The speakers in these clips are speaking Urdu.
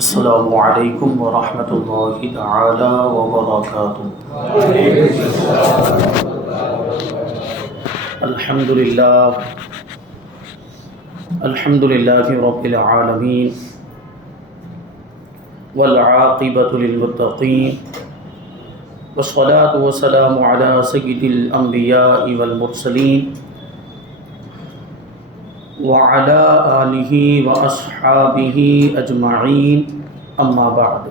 السلام علیکم ورحمۃ اللہ تعالی وبرکاتہ۔ الحمد للہ رب العالمین والعاقبۃ للمتقین والصلاة والسلام علی سید الانبیاء والمرسلین وعلى آلہ واصحابہ اجمعین، اما بعد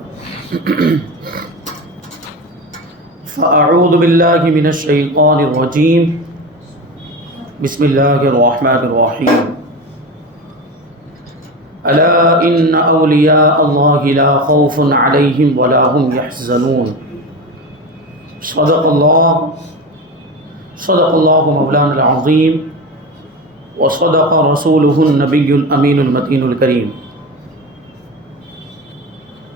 فاعوذ باللہ من الشیطان الرجیم، بسم اللہ الرحمن الرحیم۔ الا ان اولیاء اللہ لا خوف علیہم ولا هم يحزنون۔ صدق اللہ مولانا العظیم وصدق رسولہ النبی الامین المتین الکریم،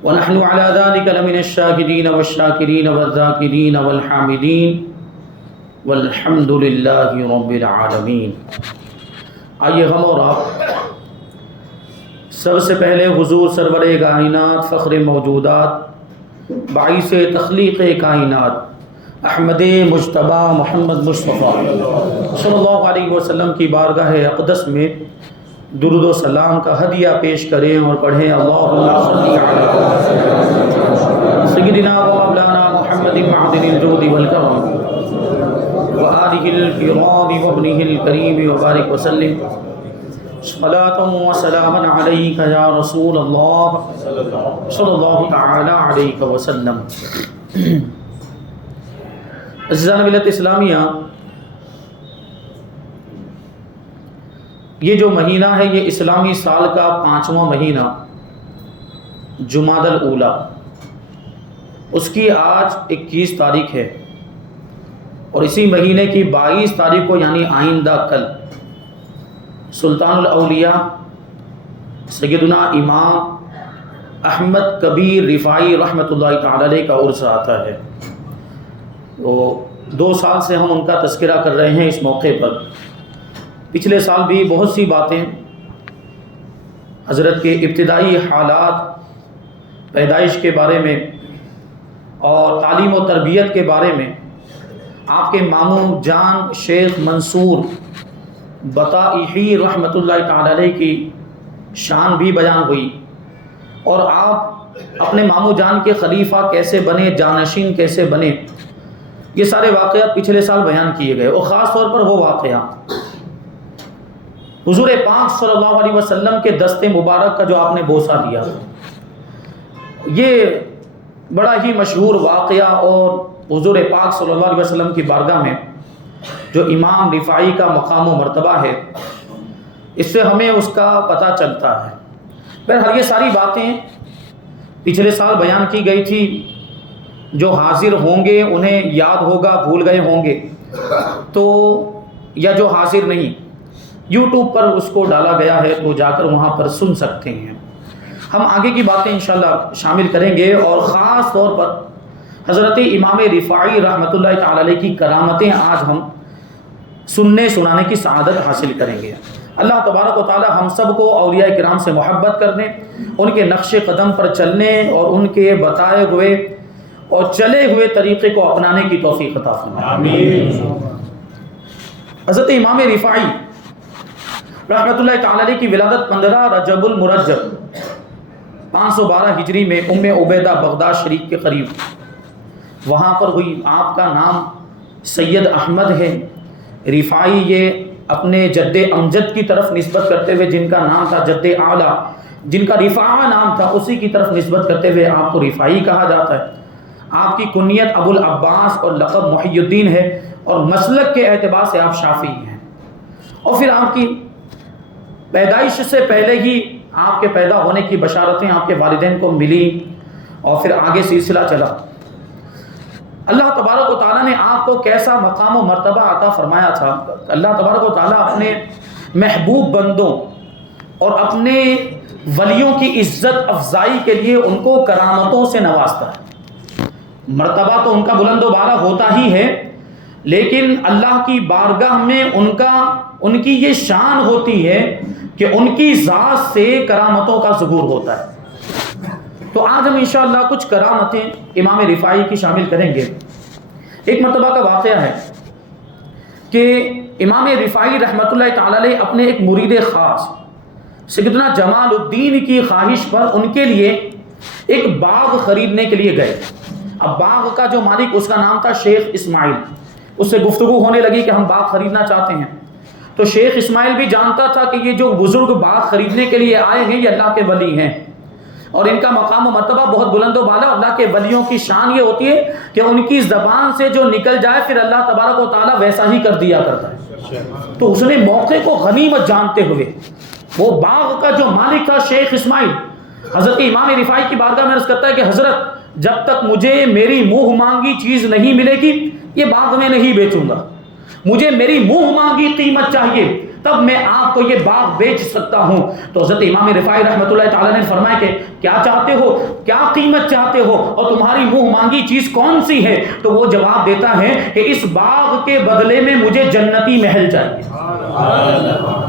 ونحن على ذلك لمن الشاهدین والشاکرین والذاکرین والحامدین والحمد للہ رب العالمین۔ آئیے ہم اور آپ سب سے پہلے حضور سرور کائنات، فخر موجودات، باعث تخلیق کائنات، احمد مجتبی محمد مصطفیٰ صلی اللہ علیہ وسلم کی بارگاہ اقدس میں درود و سلام کا ہدیہ پیش کریں اور پڑھیں اللہم صلی علی سیدنا و مولانا محمد معدن الجود والکرم وآلہ الکرام وابنہ الکریم وبارک وسلم صلاۃ و سلاما علیک یا رسول اللہ صلی اللہ تعالی علیہ وسلم۔ عزیزان ملت اسلامیہ، یہ جو مہینہ ہے یہ اسلامی سال کا 5واں مہینہ جمادی الاولیٰ، اس کی آج 21 تاریخ ہے، اور اسی مہینے کی 22 تاریخ کو یعنی آئندہ کل سلطان الاولیاء سیدنا امام احمد کبیر رفاعی رحمۃ اللہ تعالی علیہ کا عرس آتا ہے۔ تو 2 سال سے ہم ان کا تذکرہ کر رہے ہیں اس موقع پر۔ پچھلے سال بھی بہت سی باتیں حضرت کے ابتدائی حالات، پیدائش کے بارے میں اور تعلیم و تربیت کے بارے میں آپ کے ماموں جان شیخ منصور بطائحی رحمۃ اللہ تعالی علیہ کی شان بھی بیان ہوئی، اور آپ اپنے ماموں جان کے خلیفہ کیسے بنے، جانشین کیسے بنے، یہ سارے واقعات پچھلے سال بیان کیے گئے، اور خاص طور پر وہ واقعہ حضور پاک صلی اللہ علیہ وسلم کے دست مبارک کا جو آپ نے بوسہ لیا، یہ بڑا ہی مشہور واقعہ، اور حضور پاک صلی اللہ علیہ وسلم کی بارگاہ میں جو امام رفاعی کا مقام و مرتبہ ہے، اس سے ہمیں اس کا پتہ چلتا ہے۔ بہرحال یہ ساری باتیں پچھلے سال بیان کی گئی تھی، جو حاضر ہوں گے انہیں یاد ہوگا، بھول گئے ہوں گے تو، یا جو حاضر نہیں، یوٹیوب پر اس کو ڈالا گیا ہے تو جا کر وہاں پر سن سکتے ہیں۔ ہم آگے کی باتیں انشاءاللہ شامل کریں گے، اور خاص طور پر حضرت امام رفاعی رحمۃ اللہ تعالی علیہ کی کرامتیں آج ہم سننے سنانے کی سعادت حاصل کریں گے۔ اللہ تبارک و تعالی ہم سب کو اولیاء کرام سے محبت کرنے، ان کے نقش قدم پر چلنے اور ان کے بتائے ہوئے اور چلے ہوئے طریقے کو اپنانے کی توفیق عطا فرمائے، آمین۔ حضرت امام رفاعی رحمۃ اللہ تعالی علیہ کی ولادت 15 رجب المرجب 512 ہجری میں ام عبیدہ بغداد شریف کے قریب وہاں پر ہوئی۔ آپ کا نام سید احمد ہے۔ رفاعی یہ اپنے جد امجد کی طرف نسبت کرتے ہوئے، جن کا نام تھا جد اعلیٰ، جن کا رفاعہ نام تھا، اسی کی طرف نسبت کرتے ہوئے آپ کو رفاعی کہا جاتا ہے۔ آپ کی کنیت ابو العباس اور لقب محی الدین ہے، اور مسلک کے اعتبار سے آپ شافعی ہیں۔ اور پھر آپ کی پیدائش سے پہلے ہی آپ کے پیدا ہونے کی بشارتیں آپ کے والدین کو ملی، اور پھر آگے سلسلہ چلا۔ اللہ تبارک و تعالیٰ نے آپ کو کیسا مقام و مرتبہ عطا فرمایا تھا۔ اللہ تبارک و تعالیٰ اپنے محبوب بندوں اور اپنے ولیوں کی عزت افزائی کے لیے ان کو کرامتوں سے نوازتا ہے۔ مرتبہ تو ان کا بلند و بالا ہوتا ہی ہے، لیکن اللہ کی بارگاہ میں ان کی یہ شان ہوتی ہے کہ ان کی ذات سے کرامتوں کا ظہور ہوتا ہے۔ تو آج ہم انشاءاللہ کچھ کرامتیں امام رفاعی کی شامل کریں گے۔ ایک مرتبہ کا واقعہ ہے کہ امام رفاعی رحمۃ اللہ تعالی علیہ اپنے ایک مرید خاص سیدنا جمال الدین کی خواہش پر ان کے لیے ایک باغ خریدنے کے لیے گئے۔ اب باغ کا جو مالک اس کا نام تھا شیخ اسماعیل، اس سے گفتگو ہونے لگی کہ ہم باغ خریدنا چاہتے ہیں۔ تو شیخ اسماعیل بھی جانتا تھا کہ یہ جو بزرگ باغ خریدنے کے لیے آئے ہیں یہ اللہ کے ولی ہیں اور ان کا مقام و مرتبہ بہت بلند و بالا۔ اللہ کے ولیوں کی شان یہ ہوتی ہے کہ ان کی زبان سے جو نکل جائے پھر اللہ تبارک و تعالیٰ ویسا ہی کر دیا کرتا ہے۔ تو اس نے موقع کو غنیمت جانتے ہوئے وہ باغ کا جو مالک تھا شیخ اسماعیل حضرت امام رفاعی کی بارگاہ میں عرض کرتا ہے کہ حضرت جب تک مجھے میری منہ مانگی چیز نہیں ملے گی یہ باغ میں نہیں بیچوں گا، مجھے میری منہ مانگی قیمت چاہیے تب میں آپ کو یہ باغ بیچ سکتا ہوں۔ تو حضرت امام رفاعی رحمۃ اللہ تعالیٰ نے فرمایا کہ کیا چاہتے ہو، کیا قیمت چاہتے ہو اور تمہاری منہ مانگی چیز کون سی ہے؟ تو وہ جواب دیتا ہے کہ اس باغ کے بدلے میں مجھے جنتی محل چاہیے۔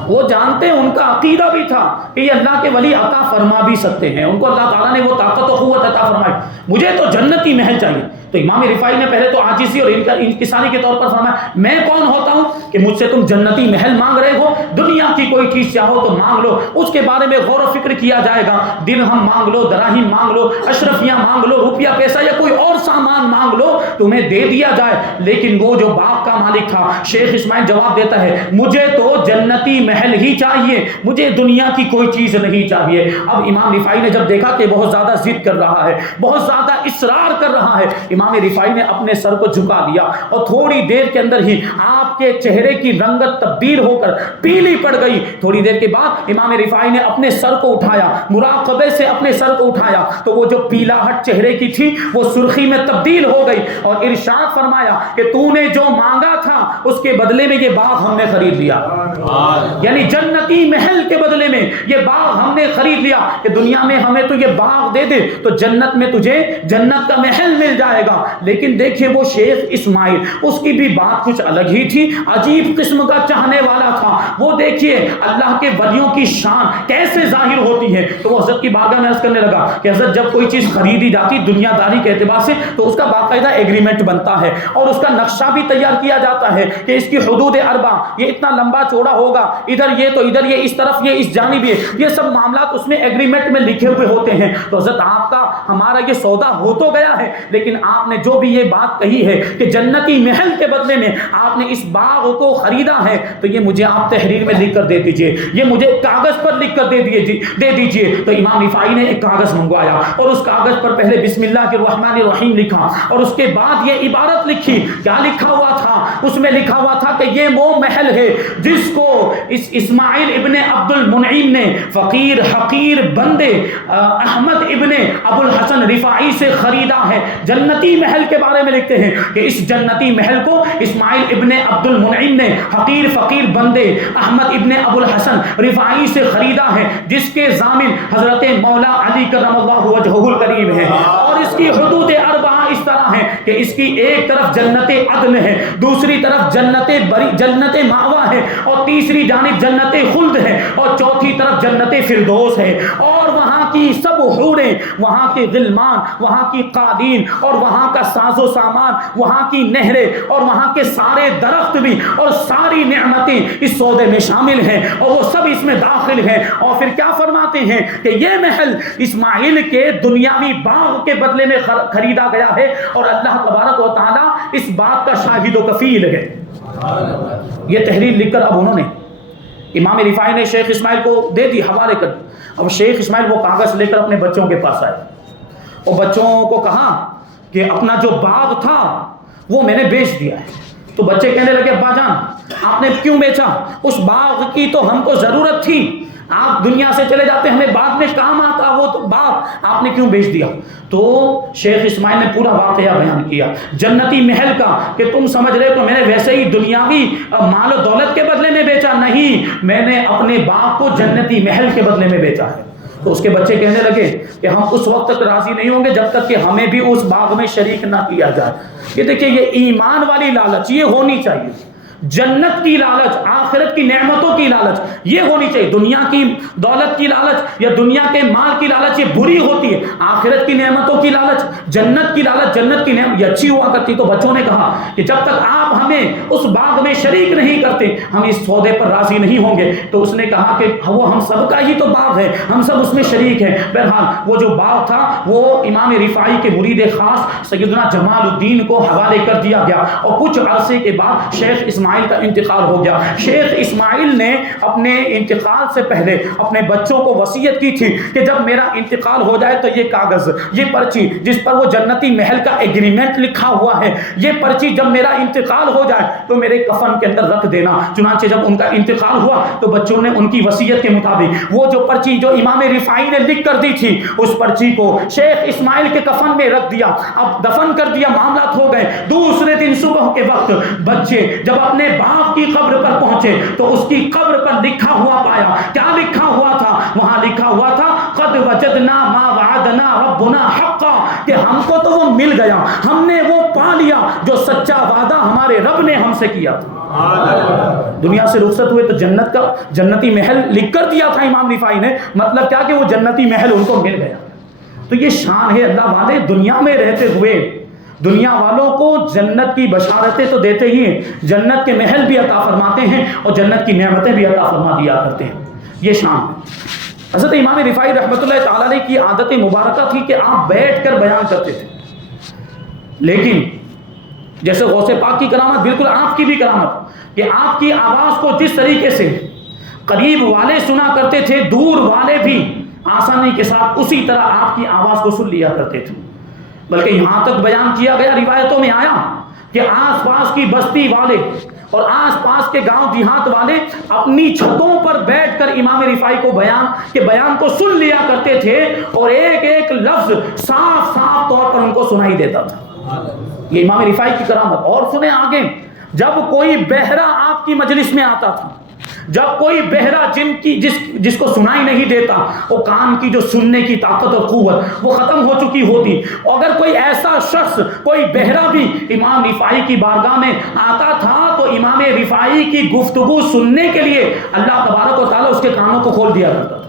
وہ جانتے ہیں، ان کا عقیدہ بھی تھا کہ یہ اللہ کے ولی عطا فرما بھی سکتے ہیں، ان کو اللہ تعالیٰ نے وہ طاقت و قوت عطا فرمائی، مجھے تو جنتی محل چاہیے۔ تو امام رفاعی نے پہلے تو عاجزی اور انکساری کے طور پر فرمایا میں کون ہوتا ہوں کہ مجھ سے تم جنتی محل مانگ رہے ہو؟ دنیا کی کوئی چیز چاہو تو مانگ لو، اس کے بارے میں غور و فکر کیا جائے گا، درہم مانگ لو، دراہیم مانگ لو، اشرفیاں مانگ لو، روپیہ پیسہ یا کوئی اور سامان مانگ لو تمہیں دے دیا جائے۔ لیکن وہ جو باغ کا مالک تھا شیخ اسماعیل جواب دیتا ہے مجھے تو جنتی محل ہی چاہیے، مجھے دنیا کی کوئی چیز نہیں چاہیے۔ اب امام رفاعی نے جب دیکھا کہ بہت زیادہ ضد کر رہا ہے، بہت زیادہ اصرار کر رہا ہے، امام رفاعی نے اپنے سر کو جھکا دیا اور تھوڑی دیر کے اندر ہی آپ کے چہرے کی رنگت تبدیل ہو کر پیلی پڑ گئی۔ تھوڑی دیر کے بعد امام رفاعی نے اپنے سر کو اٹھایا، مراقبے سے اپنے سر کو اٹھایا تو وہ جو پیلاہٹ چہرے کی تھی وہ سرخی میں تبدیل ہو گئی اور ارشاد فرمایا کہ تو نے جو مانگا تھا اس کے بدلے میں یہ باغ ہم نے خرید لیا، یعنی جنتی محل کے بدلے میں یہ باغ ہم نے خرید لیا کہ دنیا میں ہمیں تو یہ باغ دے دے تو جنت میں تجھے جنت کا محل مل جائے گا۔ لیکن دیکھیں وہ شیخ اسماعیل اس کی بھی بات کچھ الگ ہی تھی، عجیب قسم کا چاہنے والا تھا۔ وہ دیکھیے اللہ کے ولیوں کی شان کیسے ظاہر ہوتی ہے۔ تو وہ حضرت کی بارگاہ میں عرض کرنے لگا کہ حضرت جب کوئی چیز خریدی جاتی دنیا داری کے اعتبار سے تو اس کا باقاعدہ ایگریمنٹ بنتا ہے اور اس کا نقشہ بھی تیار کیا جاتا ہے کہ اس کی حدود اربع یہ اتنا لمبا چوڑا ہوگا، ادھر یہ تو ادھر یہ، اس طرف یہ، اس جانب یہ سب معاملات اس میں ایگریمنٹ میں لکھے ہوئے ہوتے ہیں۔ تو حضرت آپ کا ہمارا یہ سودا ہو تو گیا ہے لیکن آپ نے جو بھی یہ بات کہی ہے کہ جنتی محل کے بدلے میں آپ نے اس باغ کو خریدا ہے تو یہ مجھے آپ تحریر میں لکھ کر دے دیجئے، یہ مجھے کاغذ پر لکھ کر دے دیجئے۔ تو امام رفاعی نے ایک کاغذ منگوایا اور اس کاغذ پر پہلے بسم اللہ الرحمن الرحیم لکھا اور اس کے بعد یہ عبارت لکھی۔ کیا لکھا ہوا تھا؟ اس میں لکھا ہوا تھا کہ یہ وہ محل ہے جس کو اس اسماعیل ابن عبد المنعم نے فقیر حقیر بندے احمد ابن ابو الحسن رفاعی سے خریدا ہے۔ جنتی محل کے بارے میں لکھتے ہیں کہ اس جنتی محل کو اسماعیل ابن عبد المنعم نے حقیر فقیر بندے احمد ابن ابو الحسن رفاعی سے خریدا ہے جس کے ضامن حضرت مولا علی کرم اللہ وجہہ الکریم ہے اور اس کی حدود اربعہ اس طرح ہے کہ اس کی ایک طرف جنت عدن ہے، دوسری طرف جنت مأوا ہے اور تیسری جانب جنت خلد ہے اور چوتھی طرف جنت فردوس ہے اور وہاں کی سب حوریں، وہاں کے غلمان، وہاں کی قالین اور وہاں کا ساز و سامان، وہاں کی نہریں اور وہاں کے سارے درخت بھی اور ساری نعمتیں اس سودے میں شامل ہیں اور وہ سب اس میں داخل ہیں۔ اور پھر کیا فرماتے ہیں کہ یہ محل اسماعیل کے دنیاوی باغ کے بدلے میں خریدا گیا ہے اور اللہ تبارک و تعالیٰ اس بات کا شاہد و کفیل ہے۔ یہ تحریر لکھ کر اب انہوں نے امام رفاعی نے شیخ اسماعیل کو دے دی، حوالے کر۔ اب شیخ اسماعیل وہ کاغذ لے کر اپنے بچوں کے پاس آئے اور بچوں کو کہا کہ اپنا جو باغ تھا وہ میں نے بیچ دیا ہے۔ تو بچے کہنے لگے ابا جان آپ نے کیوں بیچا؟ اس باغ کی تو ہم کو ضرورت تھی، آپ دنیا سے چلے جاتے ہمیں بعد میں کام آتا وہ تو باغ آپ نے کیوں بیچ دیا؟ تو شیخ اسماعیل نے پورا واقعہ بیان کیا جنتی محل کا کہ تم سمجھ رہے تو میں نے ویسے ہی دنیاوی مال و دولت کے بدلے میں بیچا، نہیں، میں نے اپنے باغ کو جنتی محل کے بدلے میں بیچا ہے۔ تو اس کے بچے کہنے لگے کہ ہم اس وقت تک راضی نہیں ہوں گے جب تک کہ ہمیں بھی اس باغ میں شریک نہ کیا جائے۔ یہ دیکھیں یہ ایمان والی لالچ یہ ہونی چاہیے، جنت کی لالچ، آخرت کی نعمتوں کی لالچ یہ ہونی چاہیے۔ دنیا کی دولت کی لالچ یا دنیا کے مال کی لالچ یہ بری ہوتی ہے، آخرت کی نعمتوں کی لالچ، جنت کی لالچ، جنت کی نعمت یہ اچھی ہوا کرتی. تو بچوں نے کہا کہ جب تک آپ ہمیں اس باغ میں شریک نہیں کرتے ہم اس سودے پر راضی نہیں ہوں گے. تو اس نے کہا کہ وہ ہم سب کا ہی تو باغ ہے، ہم سب اس میں شریک ہیں. بہرحال وہ جو باغ تھا وہ امام رفاعی کے مرید خاص سیدنا جمال الدین کو حوالے کر دیا گیا. اور کچھ عرصے کے بعد شیخ اسماعیل کا انتقال ہو گیا. شیخ اسماعیل نے اپنے انتقال سے پہلے اپنے بچوں کو وصیت کی تھی کہ جب میرا انتقال ہو جائے تو یہ کاغذ، یہ پرچی جس پر وہ جنتی محل کا ایگریمنٹ لکھا ہوا ہے، یہ پرچی جب میرا انتقال ہو جائے تو میرے کفن کے اندر رکھ دینا. چنانچہ جب ان کا انتقال ہوا تو بچوں نے ان کی وصیت کے مطابق وہ جو پرچی جو امام رفاعی نے لکھ کر دی تھی اس پرچی کو شیخ اسماعیل کے کفن میں رکھ دیا. اب دفن کر دیا، معاملات ہو گئے. دوسرے دن صبح کے وقت بچے جب اپنے باپ کی قبر پر پہنچے تو اس کی قبر پر لکھا ہوا پایا. کیا لکھا ہوا تھا؟ وہاں لکھا ہوا تھا قد وجدنا ما وعدنا ربنا حقا، کہ ہم کو تو وہ مل گیا، ہم نے وہ پا لیا جو سچا وعدہ ہمارے رب نے ہم سے کیا تھا. دنیا سے رخصت ہوئے تو جنت کا جنتی محل لکھ کر دیا تھا امام رفاعی نے. مطلب کیا کہ وہ جنتی محل ان کو مل گیا. تو یہ شان ہے اللہ والے، دنیا میں رہتے ہوئے دنیا والوں کو جنت کی بشارتیں تو دیتے ہی ہیں، جنت کے محل بھی عطا فرماتے ہیں اور جنت کی نعمتیں بھی عطا فرما دیا کرتے ہیں. یہ شان ہے. حضرت امام رفاعی رحمۃ اللہ تعالی علیہ کی عادت مبارکہ تھی کہ آپ بیٹھ کر بیان کرتے تھے. لیکن جیسے غوث پاک کی کرامت بالکل آپ کی بھی کرامت کہ آپ کی آواز کو جس طریقے سے قریب والے سنا کرتے تھے دور والے بھی آسانی کے ساتھ اسی طرح آپ کی آواز کو سن لیا کرتے تھے. بلکہ یہاں تک بیان کیا گیا، روایتوں میں آیا کہ آس پاس کی بستی والے اور آس پاس کے گاؤں دیہات والے اپنی چھتوں پر بیٹھ کر امام رفاعی کو بیان کو سن لیا کرتے تھے اور ایک ایک لفظ صاف صاف طور پر ان کو سنائی دیتا تھا. یہ امام رفاعی کی کرامت. اور سنیں آگے، جب کوئی بہرا آپ کی مجلس میں آتا تھا، جب کوئی بہرا جس کو سنائی نہیں دیتا، وہ کان کی جو سننے کی طاقت اور قوت وہ ختم ہو چکی ہوتی. اگر کوئی ایسا شخص کوئی بہرا بھی امام رفاعی کی بارگاہ میں آتا تھا تو امام رفاعی کی گفتگو سننے کے لیے اللہ تبارک و تعالیٰ اس کے کانوں کو کھول دیا کرتا تھا.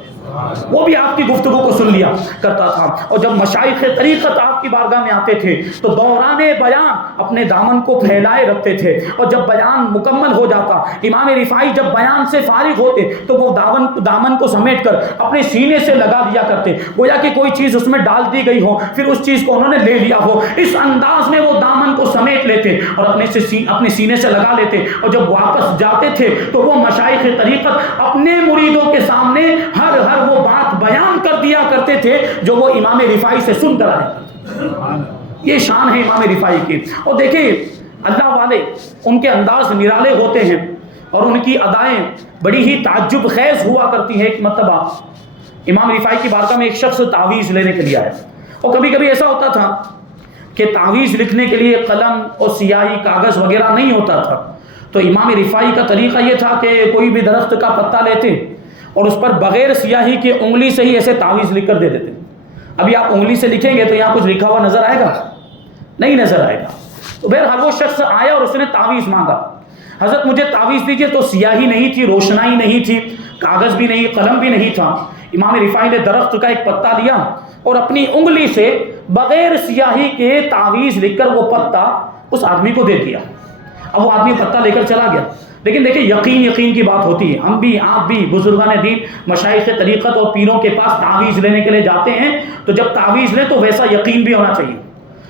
وہ بھی آپ کی گفتگو کو سن لیا کرتا تھا. اور جب مشائخ طریقت آپ کی بارگاہ میں آتے تھے تو دوران بیان اپنے دامن کو پھیلائے رکھتے تھے. اور جب بیان مکمل ہو جاتا امام رفاعی جب بیان سے فارغ ہوتے تو وہ دامن کو سمیٹ کر اپنے سینے سے لگا دیا کرتے، گویا کہ کوئی چیز اس میں ڈال دی گئی ہو، پھر اس چیز کو انہوں نے لے لیا ہو. اس انداز میں وہ دامن کو سمیٹ لیتے اور اپنے سینے سے لگا لیتے. اور جب واپس جاتے تھے تو وہ مشائخ طریقت اپنے مریدوں کے سامنے ہر وہ بات بیان کر دیا کرتے تھے جو وہ امام رفاعی سے سن کر آئے. یہ شان ہے امام رفاعی کی. اور دیکھیں اللہ والے ان کے انداز نرالے ہوتے ہیں اور ان کی ادائیں بڑی ہی تعجب خیز ہوا کرتی ہیں. ایک مرتبہ امام رفاعی کی بارگاہ میں ایک شخص تعویذ لینے کے لیے آیا. اور کبھی کبھی ایسا ہوتا تھا کہ تعویذ لکھنے کے لیے قلم اور سیاہی کاغذ وغیرہ نہیں ہوتا تھا. تو امام رفاعی کا طریقہ یہ تھا کہ کوئی بھی درخت کا پتا لیتے اور اس پر بغیر سیاہی کے انگلی سے ہی ایسے تعویذ لکھ کر دے دیتے. ابھی آپ انگلی سے لکھیں گے تو یہاں کچھ لکھا ہوا نظر آئے گا؟ نہیں نظر آئے گا. تو بہرحال وہ شخص آیا اور اس نے تعویذ مانگا. حضرت مجھے تعویذ دیجیے. تو سیاہی نہیں تھی، روشنائی نہیں تھی، کاغذ بھی نہیں، قلم بھی نہیں تھا. امام رفاعی نے درخت کا ایک پتا لیا اور اپنی انگلی سے بغیر سیاہی کے تعویذ لکھ کر وہ پتا اس آدمی کو دے دیا. اب وہ آدمی پتا لے کر چلا گیا. لیکن دیکھیں یقین کی بات ہوتی ہے. ہم بھی آپ بھی بزرگان دین مشائخ طریقت اور پیروں کے پاس تعویذ لینے کے لیے جاتے ہیں تو جب تعویذ لیں تو ویسا یقین بھی ہونا چاہیے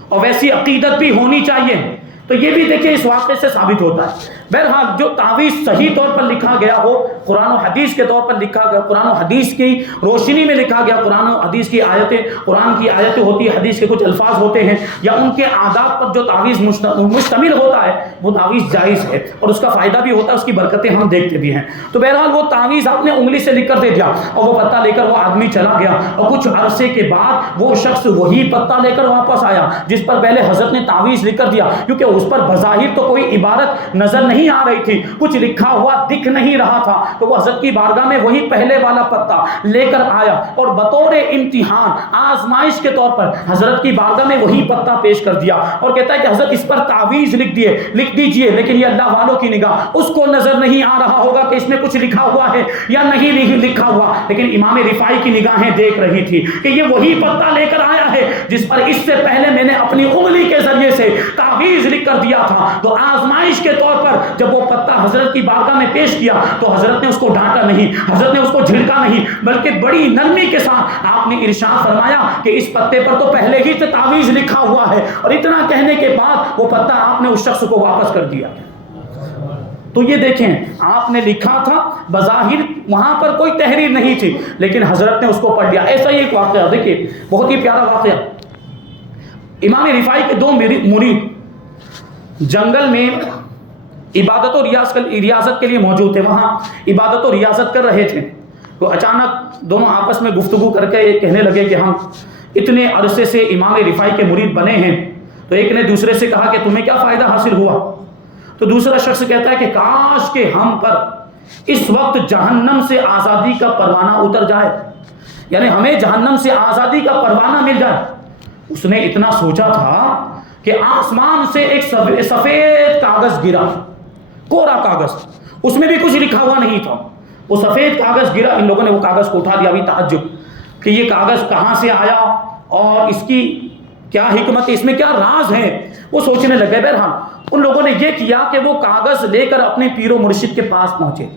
اور ویسی عقیدت بھی ہونی چاہیے. تو یہ بھی دیکھیں اس واقعے سے ثابت ہوتا ہے. بہرحال جو تعویذ صحیح طور پر لکھا گیا ہو، قرآن و حدیث کے طور پر لکھا گیا، قرآن و حدیث کی روشنی میں لکھا گیا، قرآن و حدیث کی آیتیں، قرآن کی آیتیں ہوتی ہے، حدیث کے کچھ الفاظ ہوتے ہیں یا ان کے آداب پر جو تعویذ مشتمل ہوتا ہے وہ تعویذ جائز ہے اور اس کا فائدہ بھی ہوتا ہے، اس کی برکتیں ہم دیکھتے بھی ہیں. تو بہرحال وہ تعویذ آپ نے انگلی سے لکھ کر دے دیا اور وہ پتہ لے کر وہ آدمی چلا گیا. اور کچھ عرصے کے بعد وہ شخص وہی پتہ لے کر واپس آیا جس پر پہلے حضرت نے تعویذ لکھ کر دیا، کیونکہ اس پر بظاہر تو کوئی عبارت نظر نہیں آ رہی تھی، کچھ لکھا ہوا دکھ نہیں رہا تھا، تو وہ حضرت کی بارگاہ میں وہی پہلے والا پتا لے کر آیا اور بطور امتحان آزمائش کے طور پر حضرت کی بارگاہ میں وہی پتا پیش کر دیا اور کہتا ہے کہ حضرت اس پر تعویذ لکھ دیجئے، لیکن یہ اللہ والوں کی نگاہ اس کو نظر نہیں آ رہا ہوگا کہ اس میں کچھ لکھا ہوا ہے یا نہیں لکھا ہوا، لیکن امام رفاعی کی نگاہیں دیکھ رہی تھی کہ یہ وہی پتا لے کر آیا ہے جس پر اس سے پہلے میں نے اپنی انگلی کے ذریعے سے تعویذ لکھ کر دیا تھا۔ تو آزمائش کے طور پر جب وہ پتا حضرت کی بارگاہ میں پیش کیا تو حضرت نے اس کو ڈانٹا نہیں، حضرت نے اس کو جھڑکا نہیں، بلکہ بڑی نرمی کے ساتھ آپ نے ارشاد فرمایا کہ اس پتے پر تو پہلے ہی سے تعویذ لکھا ہوا ہے، اور اتنا کہنے کے بعد وہ پتا آپ نے اس شخص کو واپس کر دیا۔ تو یہ دیکھیں، آپ نے لکھا تھا، بظاہر وہاں پر کوئی تحریر نہیں تھی، لیکن حضرت نے اس کو پڑھ لیا۔ ایسا ہی ایک واقعہ دیکھیے، بہت ہی پیارا واقعہ۔ امام رفاعی کے دو مرید جنگل میں عبادت و ریاضت کے لیے موجود تھے، وہاں عبادت و ریاضت کر رہے تھے، تو اچانک دونوں آپس میں گفتگو کر کے یہ کہنے لگے کہ ہم اتنے عرصے سے امام رفاعی کے مرید بنے ہیں، تو ایک نے دوسرے سے کہا کہ تمہیں کیا فائدہ حاصل ہوا؟ تو دوسرا شخص کہتا ہے کہ کاش کہ ہم پر اس وقت جہنم سے آزادی کا پروانہ اتر جائے، یعنی ہمیں جہنم سے آزادی کا پروانہ مل جائے۔ اس نے اتنا سوچا تھا کہ آسمان سے ایک سفید کاغذ گرا، کوڑا کاغذ، اس میں بھی کچھ لکھا ہوا نہیں تھا، وہ سفید کاغذ گرا۔ ان لوگوں نے وہ کاغذ کو اٹھا دیا، ابھی تعجب کہ یہ کاغذ کہاں سے آیا اور اس کی کیا حکمت ہے، اس میں کیا راز ہے، وہ سوچنے لگے۔ بہرحال ان لوگوں نے یہ کیا کہ وہ کاغذ لے کر اپنے پیر و مرشد کے پاس پہنچے،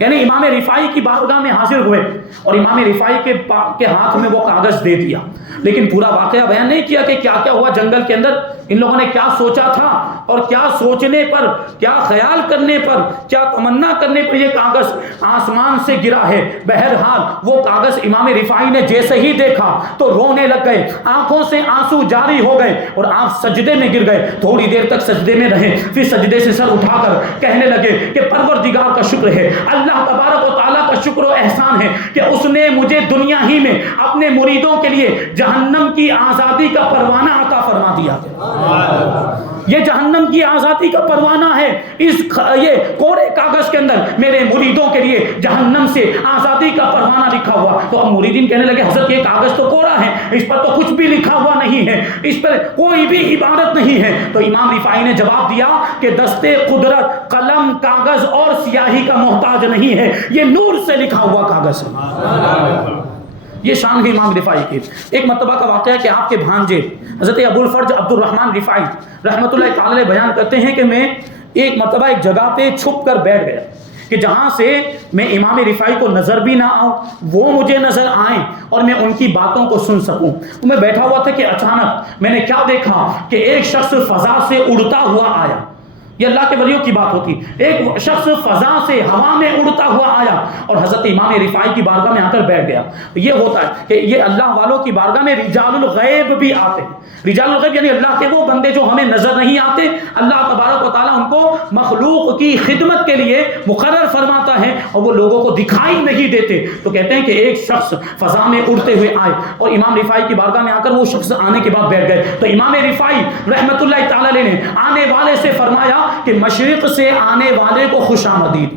یعنی امام رفاعی کی بارگاہ میں حاضر ہوئے اور امام رفاعی کے ہاتھ میں وہ کاغذ دے دیا، لیکن پورا واقعہ بیان نہیں کیا کہ کیا کیا ہوا جنگل کے اندر، ان لوگوں نے کیا سوچا تھا اور کیا سوچنے پر، کیا خیال کرنے پر، کیا تمنا کرنے پر یہ کاغذ آسمان سے گرا ہے۔ بہرحال وہ کاغذ امام رفاعی نے جیسے ہی دیکھا تو رونے لگ گئے، آنکھوں سے آنسو جاری ہو گئے اور آپ سجدے میں گر گئے۔ تھوڑی دیر تک سجدے میں رہے، پھر سجدے سے سر اٹھا کر کہنے لگے کہ پروردگار کا شکر ہے، اللہ تبارک و تعالیٰ کا شکر و احسان ہے کہ اس نے مجھے دنیا ہی میں اپنے مریدوں کے لیے جہنم کی آزادی کا پروانہ عطا فرما دیا۔ یہ جہنم کی آزادی کا پروانہ ہے، یہ کوڑے کاغذ کے اندر میرے مریدوں کے لیے جہنم سے آزادی کا پروانہ لکھا ہوا۔ تو اب مریدین کہنے لگے حضرت یہ کاغذ تو کوڑا ہے، اس پر تو کچھ بھی لکھا ہوا نہیں ہے، اس پر کوئی بھی عبارت نہیں ہے۔ تو امام رفاعی نے جواب دیا کہ دستے قدرت قلم کاغذ اور سیاہی کا محتاج نہیں ہے، یہ نور سے لکھا ہوا کاغذ ہے۔ یہ شان ہے امام رفاعی کی۔ ایک مرتبہ کا واقعہ ہے کہ آپ کے بھانجے حضرت ابو الفرج عبد الرحمن رفاعی رحمۃ اللہ تعالی بیان کرتے ہیں کہ میں ایک مرتبہ ایک جگہ پہ چھپ کر بیٹھ گیا کہ جہاں سے میں امام رفاعی کو نظر بھی نہ آؤں، وہ مجھے نظر آئیں اور میں ان کی باتوں کو سن سکوں۔ تو میں بیٹھا ہوا تھا کہ اچانک میں نے کیا دیکھا کہ ایک شخص فضا سے اڑتا ہوا آیا۔ یہ اللہ کے ولیوں کی بات ہوتی، ایک شخص فضا سے ہوا میں اڑتا ہوا آیا اور حضرت امام رفاعی کی بارگاہ میں آ کر بیٹھ گیا۔ یہ ہوتا ہے کہ یہ اللہ والوں کی بارگاہ میں رجال الغیب بھی آتے ہیں۔ رجال الغیب یعنی اللہ کے وہ بندے جو ہمیں نظر نہیں آتے، اللہ تبارک و تعالیٰ ان کو مخلوق کی خدمت کے لیے مقرر فرماتا ہے اور وہ لوگوں کو دکھائی نہیں دیتے۔ تو کہتے ہیں کہ ایک شخص فضا میں اڑتے ہوئے آئے اور امام رفاعی کی بارگاہ میں آ کر وہ شخص آنے کے بعد بیٹھ گئے۔ تو امام رفاعی رحمۃ اللہ تعالی علیہ نے آنے والے سے فرمایا کہ مشرق سے آنے والے کو خوش آمدید،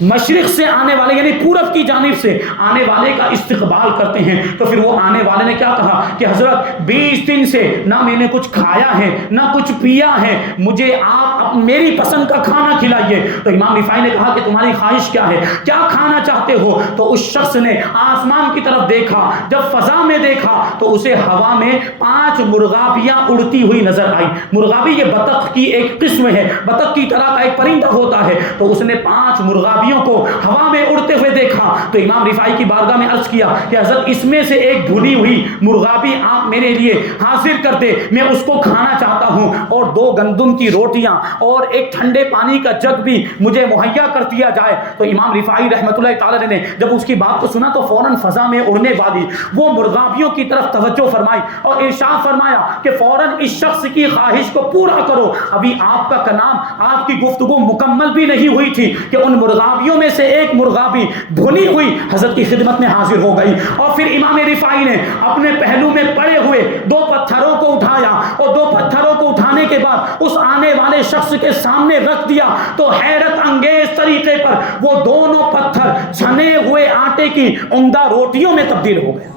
مشرق سے آنے والے یعنی پورب کی جانب سے آنے والے کا استقبال کرتے ہیں۔ تو پھر وہ آنے والے نے کیا کہا کہ حضرت 20 دن سے نہ میں نے کچھ کھایا ہے نہ کچھ پیا ہے، مجھے آپ میری پسند کا کھانا کھلائیے۔ تو امام رفاعی نے کہا کہ تمہاری خواہش کیا ہے، کیا کھانا چاہتے ہو؟ تو اس شخص نے آسمان کی طرف دیکھا، جب فضا میں دیکھا تو اسے ہوا میں 5 مرغابیاں اڑتی ہوئی نظر آئی۔ مرغابی یہ بطخ کی ایک قسم ہے، بطخ کی طرح کا ایک پرندہ ہوتا ہے۔ تو اس نے 5 مرغابیوں کو ہوا میں اڑتے ہوئے دیکھا۔ تو امام رفاعی کی بارگاہ میں عرض کیا کہ حضرت اس میں سے ایک بھنی ہوئی مرغابی آپ میرے لیے حاضر کر دے، میں اس کو کھانا چاہتا ہوں، اور 2 گندم کی روٹیاں اور ایک ٹھنڈے پانی کا جگ بھی مجھے مہیا کر دیا جائے۔ تو امام رفاعی رحمۃ اللہ تعالی نے جب اس کی بات کو سنا تو فوراً فضا میں اڑنے والی وہ مرغابیوں کی طرف توجہ فرمائی اور ارشاد فرمایا کہ فوراً اس شخص کی خواہش کو پورا کرو۔ ابھی آپ کا کلام، آپ کی گفتگو مکمل بھی نہیں ہوئی تھی کہ ان مرغابیوں میں سے ایک مرغابی بھنی ہوئی حضرت کی خدمت میں حاضر ہو گئی، اور پھر امام رفاعی نے اپنے پہلو میں پڑے ہوئے دو پتھروں کو اٹھایا اور دو پتھروں کو اٹھانے کے بعد اس آنے والے شخص کے سامنے رکھ دیا تو حیرت انگیز طریقے پر وہ دونوں پتھر چھنے ہوئے آٹے کی عمدہ روٹیوں میں تبدیل ہو گئے.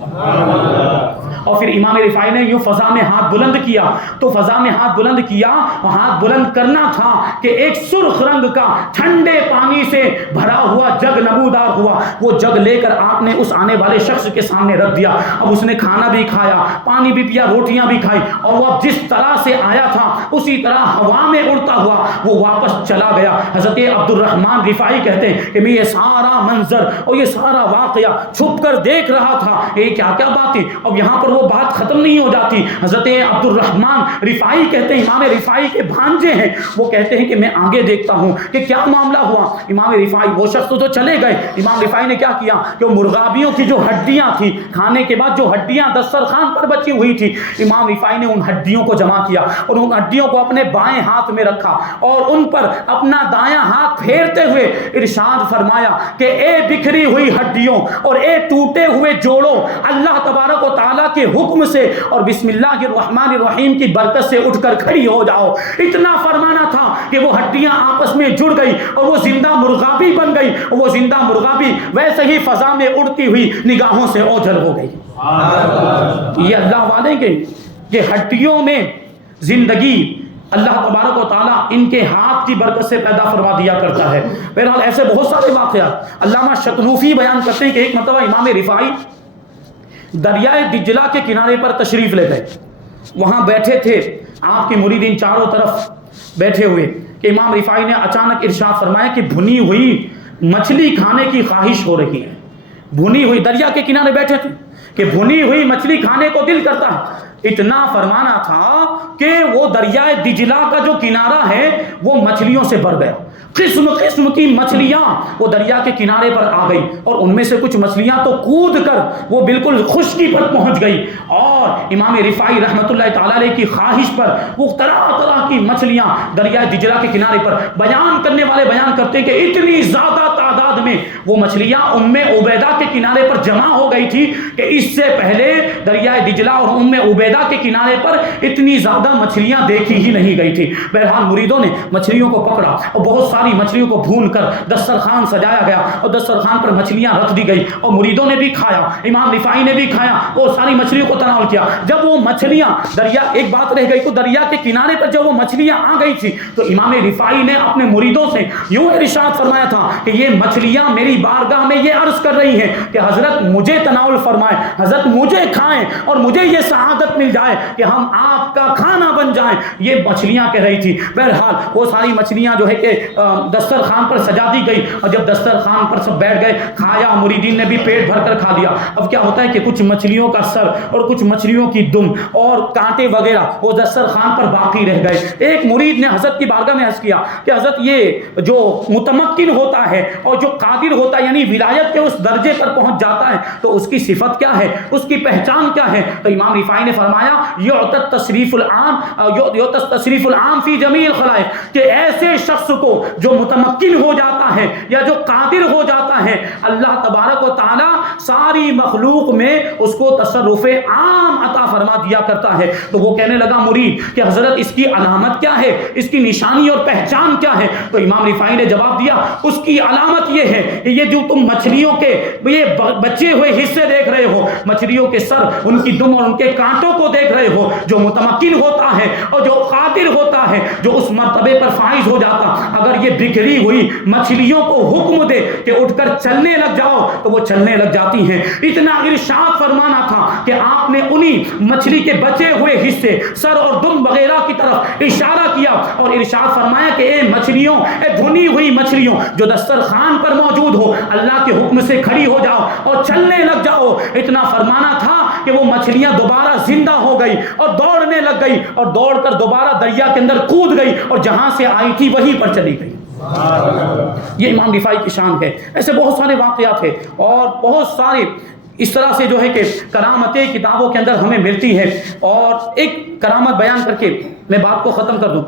اور پھر امام رفاعی نے یوں فضا میں ہاتھ بلند کیا تو فضا میں ہاتھ بلند کیا، ہاتھ بلند کرنا تھا کہ ایک سرخ رنگ کا ٹھنڈے پانی سے بھرا ہوا جگ نمودار ہوا. وہ جگ لے کر آپ نے اس آنے والے شخص کے سامنے رکھ دیا. اب اس نے کھانا بھی کھایا، پانی بھی پیا، روٹیاں بھی کھائی، اور وہ اب جس طرح سے آیا تھا اسی طرح ہوا میں اڑتا ہوا وہ واپس چلا گیا. حضرت عبد الرحمن رفاعی کہتے ہیں کہ میں یہ سارا منظر اور یہ سارا واقعہ چھپ کر دیکھ رہا تھا. یہ کیا کیا باتیں، اب یہاں پر وہ بات ختم نہیں ہو جاتی. حضرت عبد الرحمن رفاعی کہتے ہیں، امام رفاعی کے بھانجے ہیں، وہ کہتے ہیں کہ میں آگے دیکھتا ہوں کہ کیا معاملہ ہوا. امام رفاعی وہ شخص تو چلے گئے، امام رفاعی نے کیا کیا کہ وہ مرغابیوں کی جو ہڈیاں تھی، کھانے کے بعد جو ہڈیاں دسترخوان پر بچی ہوئی تھی، امام رفاعی نے ان ہڈیوں کو جمع کیا اور ان ہڈیوں کو اپنے بائیں ہاتھ میں رکھا اور ان پر اپنا دایاں ہاتھ پھیرتے ہوئے ارشاد فرمایا کہ اے بکھری ہوئی ہڈیوں اور اے ٹوٹے ہوئے جوڑوں، اللہ تبارک و تعالیٰ کے حکم سے اور بسم اللہ الرحمن الرحیم کی برکت سے اٹھ کر کھڑی ہو جاؤ. اتنا فرمانا تھا کہ وہ ہڈیاں آپس میں جڑ گئی اور وہ زندہ مرغابی بن گئی. وہ زندہ مرغابی ویسے ہی فضا میں اڑتی ہوئی نگاہوں سے اوجھل ہو گئی. یہ اللہ والے کے کہ ہڈیوں میں زندگی اللہ تبارک و تعالیٰ ان کے ہاتھ کی برکت سے پیدا فرما دیا کرتا ہے. بہرحال ایسے بہت سارے واقعات علامہ شطنوفی بیان کرتے ہیں کہ ایک مرتبہ امام رفاعی دریائے دجلہ کے کنارے پر تشریف لے گئے. وہاں بیٹھے تھے آپ کے مریدین چاروں طرف بیٹھے ہوئے کہ امام رفاعی نے اچانک ارشاد فرمایا کہ بھنی ہوئی مچھلی کھانے کی خواہش ہو رہی ہے. بھنی ہوئی، دریا کے کنارے بیٹھے تھے کہ بھنی ہوئی مچھلی کھانے کو دل کرتا ہے. اتنا فرمانا تھا کہ وہ دریائے دجلہ کا جو کنارہ ہے وہ مچھلیوں سے بھر گیا. قسم قسم کی مچھلیاں وہ دریا کے کنارے پر آ گئی اور ان میں سے کچھ مچھلیاں تو کود کر وہ بالکل خشکی پر پہنچ گئی. اور امام رفاعی رحمۃ اللہ تعالی علیہ کی خواہش پر وہ طرح طرح کی مچھلیاں دریائے دجلہ کے کنارے پر، بیان کرنے والے بیان کرتے ہیں کہ اتنی زیادہ تعداد میں وہ مچھلیاں ام عبیدہ کے کنارے پر جمع ہو گئی تھی کہ اس سے پہلے دریائے دجلہ اور ام عبیدہ کے کنارے پر اتنی زیادہ مچھلیاں دیکھی ہی نہیں گئی تھی. بہرحال مریدوں نے مچھلیوں کو پکڑا اور بہت ساری مچھلیوں کو بھون کر دسترخوان سجایا گیا اور دسترخوان پر مچھلیاں رکھ دی گئی اور مریدوں نے بھی کھایا، امام رفاعی نے بھی کھایا، وہ ساری مچھلیوں کو تناول کیا. جب وہ مچھلیاں دریا، ایک بات رہ گئی تو دریا کے کنارے پر جب وہ مچھلیاں آ گئی تھی تو امام رفاعی نے اپنے مریدوں سے یوں ارشاد فرمایا تھا کہ یہ مچھلیاں میری بارگاہ میں یہ عرض کر رہی ہیں کہ حضرت مجھے تناول فرمائیں، حضرت مجھے کھائیں اور مجھے یہ سعادت مل جائے کہ ہم آپ کا کھانا بن جائیں. یہ مچھلیاں کہہ رہی تھی. بہرحال وہ ساری مچھلیاں جو ہے کہ دسترخوان پر سجا دی گئی اور جب دسترخوان پر سب بیٹھ گئے، کھایا، مریدین نے بھی پیٹ بھر کر کھا لیا. اب کیا ہوتا ہے کہ کچھ مچھلیوں کا سر اور کچھ مچھلیوں کی دم اور کانٹے وغیرہ وہ دسترخوان پر باقی رہ گئے. ایک مرید نے حضرت کی بارگاہ میں عرض کیا کہ حضرت یہ جو متمکن ہوتا ہے اور جو قادر ہوتا ہے یعنی ولایت کے اس درجے پر پہنچ جاتا ہے تو اس کی صفت کیا ہے، اس کی پہچان کیا ہے؟ تو امام رفاعی نے فرمایا یعطت تصریف العام فی جمیع الخلائق، کہ ایسے شخص کو جو متمکن ہو جاتا ہے یا جو قادر ہو جاتا ہے، اللہ تبارک و تعالی ساری مخلوق میں اس کو تصرف عام عطا فرما دیا کرتا ہے. تو وہ کہنے لگا مرید کہ حضرت اس کی علامت کیا ہے، اس کی نشانی اور پہچان کیا ہے؟ تو امام رفاعی نے جواب دیا اس کی علامت یہ ہے کہ یہ جو تم مچھلیوں کے یہ بچے ہوئے حصے دیکھ رہے ہو، مچھلیوں کے سر، ان کی دم اور ان کے کانٹوں کو دیکھ رہے ہو، جو متمکن ہوتا ہے اور جو قادر ہوتا ہے، جو اس مرتبے پر فائز ہو جاتا، اگر یہ بکھری ہوئی مچھلیوں کو حکم دے کہ اٹھ کر چلنے لگ جاؤ تو وہ چلنے لگ جاتی ہیں. اتنا ارشاد فرمانا تھا کہ آپ نے انہی مچھلی کے بچے ہوئے حصے، سر اور دم وغیرہ کی طرف اشارہ کیا اور ارشاد فرمایا کہ اے مچھلیوں، اے بھنی ہوئی مچھلیوں جو دسترخوان پر موجود ہو، اللہ کے حکم سے کھڑی ہو جاؤ اور چلنے لگ جاؤ. اتنا فرمانا تھا کہ وہ مچھلیاں دوبارہ زندہ ہو گئی اور دوڑنے لگ گئی اور دوڑ کر دوبارہ دریا کے اندر کود گئی اور جہاں سے آئی تھی وہیں پر چلی گئی. یہ امام رفاعی کی شان ہے. ایسے بہت سارے واقعات ہیں اور بہت سارے اس طرح سے جو ہے کہ کرامتیں کتابوں کے اندر ہمیں ملتی ہے. اور ایک کرامت بیان کر کے میں بات کو ختم کر دوں.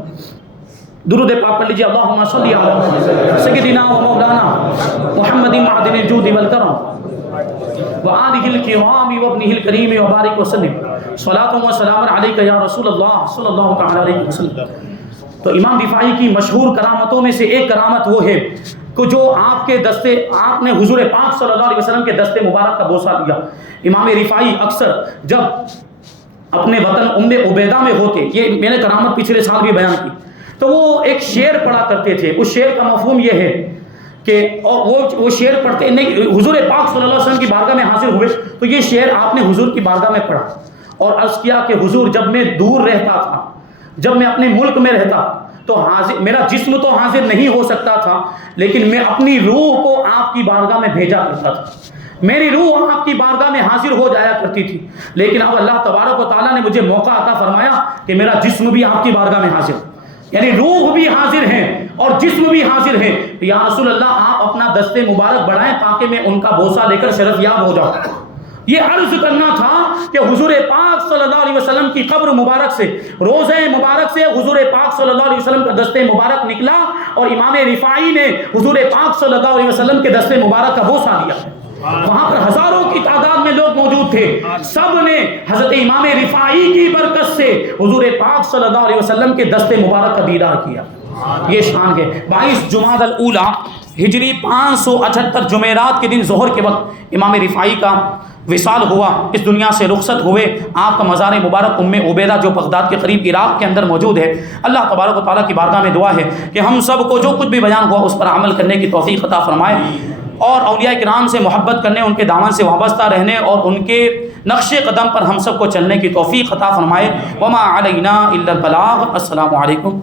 درود پاک پڑھ لیجیے. اللہم صلی علی سیدنا و مولانا محمد معدن الجود والکرم وآلہ الکرام وابنہ الکریم وبارک وسلم صلاۃ و سلام علیک یا رسول اللہ صلی اللہ تعالی علیہ وسلم۔ تو امام رفاعی کی مشہور کرامتوں میں سے ایک کرامت وہ ہے کہ جو آپ نے حضور پاک صلی اللہ علیہ وسلم کے دستے مبارک کا بوسہ لیا۔ امام رفاعی اکثر جب اپنے وطن ام عبیدہ میں ہوتے، یہ میں نے کرامت پچھلے سال بھی بیان کی، تو وہ ایک شعر پڑھا کرتے تھے۔ اس شعر کا مفہوم یہ ہے کہ وہ شعر پڑھتے نہیں، حضور پاک صلی اللہ علیہ وسلم کی بارگاہ میں حاضر ہوئے تو یہ شعر آپ نے حضور کی بارگاہ میں پڑھا اور عرض کیا کہ حضور جب میں دور رہتا تھا، جب میں اپنے ملک میں رہتا تو میرا جسم تو حاضر نہیں ہو سکتا تھا، لیکن میں اپنی روح کو آپ کی بارگاہ میں بھیجا کرتا تھا، میری روح آپ کی بارگاہ میں حاضر ہو جایا کرتی تھی۔ لیکن اب اللہ تبارک و تعالیٰ نے مجھے موقع عطا فرمایا کہ میرا جسم بھی آپ کی بارگاہ میں حاضر، یعنی روح بھی حاضر ہیں اور جسم بھی حاضر ہے۔ یا رسول اللہ آپ اپنا دست مبارک بڑھائیں تاکہ میں ان کا بوسہ لے کر شرف یاب ہو جاؤں۔ یہ عرض کرنا تھا کہ حضور پاک صلی اللہ علیہ وسلم کی قبر مبارک سے، روضہ مبارک سے حضور پاک صلی اللہ علیہ وسلم کا دست مبارک نکلا اور امام رفاعی نے حضور پاک صلی اللہ علیہ وسلم کے دست مبارک کا بوسہ لیا۔ وہاں پر ہزاروں کی تعداد میں لوگ موجود تھے، سب نے حضرت امام رفاعی کی برکت سے حضور پاک صلی اللہ علیہ وسلم کے دست مبارک کا دیدار کیا۔ یہ شان ہے۔ 22 جمادی الاولیٰ ہجری 578 جمعرات کے دن ظہر کے وقت امام رفاعی کا وصال ہوا، اس دنیا سے رخصت ہوئے۔ آپ کا مزار مبارک ام عبیدہ جو بغداد کے قریب عراق کے اندر موجود ہے۔ اللہ تبارک و تعالیٰ کی بارگاہ میں دعا ہے کہ ہم سب کو جو کچھ بھی بیان ہوا اس پر عمل کرنے کی توفیق عطا فرمائے، اور اولیاء کرام سے محبت کرنے، ان کے دامن سے وابستہ رہنے اور ان کے نقش قدم پر ہم سب کو چلنے کی توفیق عطا فرمائے۔ وما علینا الا البلاغ۔ السلام علیکم۔